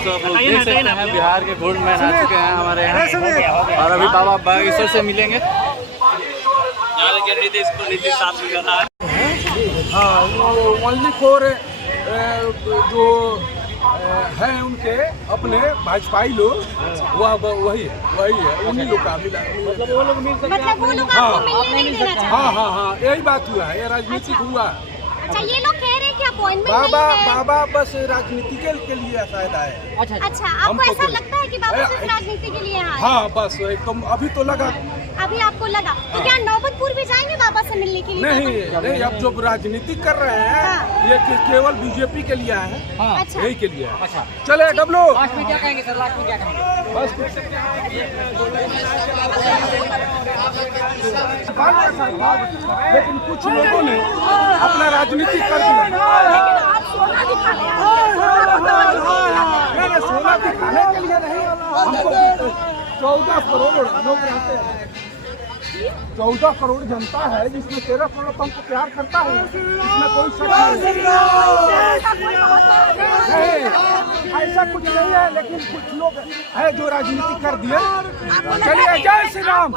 तो आप लोग देख सकते हैं बिहार के गोल्ड मैन आ चुके हैं हमारे यहाँ, और अभी बाबा बागेश्वर से मिलेंगे। हाँ, ओनली फॉर जो है उनके अपने भाजपाई लोग, वही है उन्हीं लोग का मिला। मतलब वो लोग मिल सकते हैं, मतलब वो लोग आपको मिलने नहीं देना चाहते। हाँ, यही बात हुआ है, ये राजनीतिक हुआ। अच्छा, ये लोग कह रहे हैं कि अपॉइंटमेंट बाबा बस राजनीति के लिए शायद आए। अच्छा, आपको ऐसा लगता है कि बाबा सिर्फ राजनीति के लिए आए? हाँ, बस एकदम अभी तो लगा। अभी आपको लगा तो क्या नौबतपुर भी जाएंगे बाबा से मिलने के लिए? नहीं, अब जो राजनीति कर रहे हैं ये केवल बीजेपी के लिए है। अच्छा, यही के लिए। अच्छा, चले डब्लू। लास्ट में क्या कहेंगे सर? लास्ट में क्या कहेंगे? बस लेकिन कुछ लोगों ने अपना राजनीति कर दिया। सोना दिखाने के लिए नहीं, हमको 14 करोड़ लोग रहते हैं, 14 करोड़ जनता है जिसमें 13 करोड़ तो हमको प्यार करता है, इसमें कोई शक नहीं। ऐसा कुछ नहीं है, लेकिन कुछ लोग है जो राजनीति कर दिए। चलिए, जय श्री राम।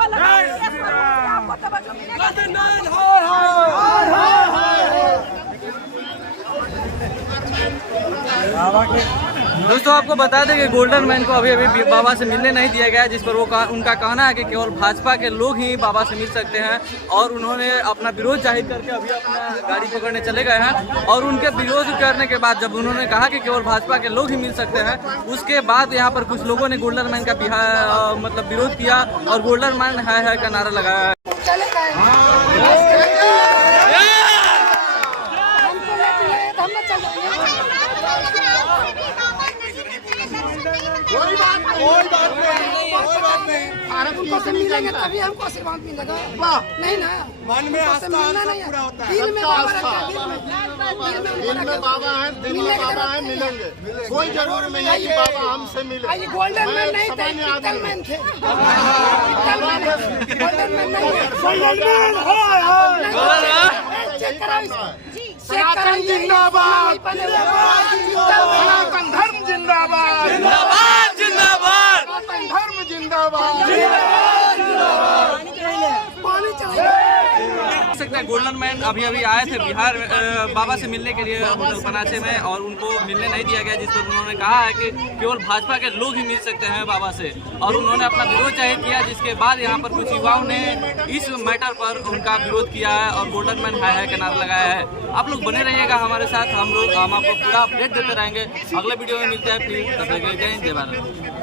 दोस्तों आपको बता दें कि गोल्डन मैन को अभी बाबा से मिलने नहीं दिया गया, जिस पर वो उनका कहना है कि केवल भाजपा के लोग ही बाबा से मिल सकते हैं, और उन्होंने अपना विरोध जाहिर करके अभी अपना गाड़ी पकड़ने चले गए हैं। और उनके विरोध करने के बाद जब उन्होंने कहा कि केवल भाजपा के लोग ही मिल सकते हैं, उसके बाद यहाँ पर कुछ लोगों ने गोल्डन मैन का मतलब विरोध किया और गोल्डन मैन है का नारा लगाया। कोई बात नहीं, उनको से मिलेंगे तभी हमको आशीर्वाद मिलेगा। नहीं ना, मन में आस्था पूरा होता है। दिल में बाबा है, दिल में बाबा है, मिलेंगे। कोई जरूर नहीं है कि बाबा हमसे मिले। ये गोल्डन मैन नहीं थे, पित्तल मैन थे। गोल्डन मैन नहीं है। सनातन जिंदाबाद, सनातन धर्म जिंदाबाद, सनातन धर्म जिंदाबाद। सकते हैं गोल्डन मैन अभी आए थे बिहार बाबा से मिलने के लिए होटल बनाचे में, और उनको मिलने नहीं दिया गया, जिस पर उन्होंने कहा है कि केवल भाजपा के लोग ही मिल सकते हैं बाबा से, और उन्होंने अपना विरोध जाहिर किया, जिसके बाद यहाँ पर कुछ युवाओं ने इस मैटर पर उनका विरोध किया है और गोल्डन मैन है का नारा लगाया है। आप लोग बने रहिएगा हमारे साथ, हम आपको पूरा अपडेट देते रहेंगे। अगले वीडियो में मिलते हैं फिर, तब तक जय हिंद, जय भारत।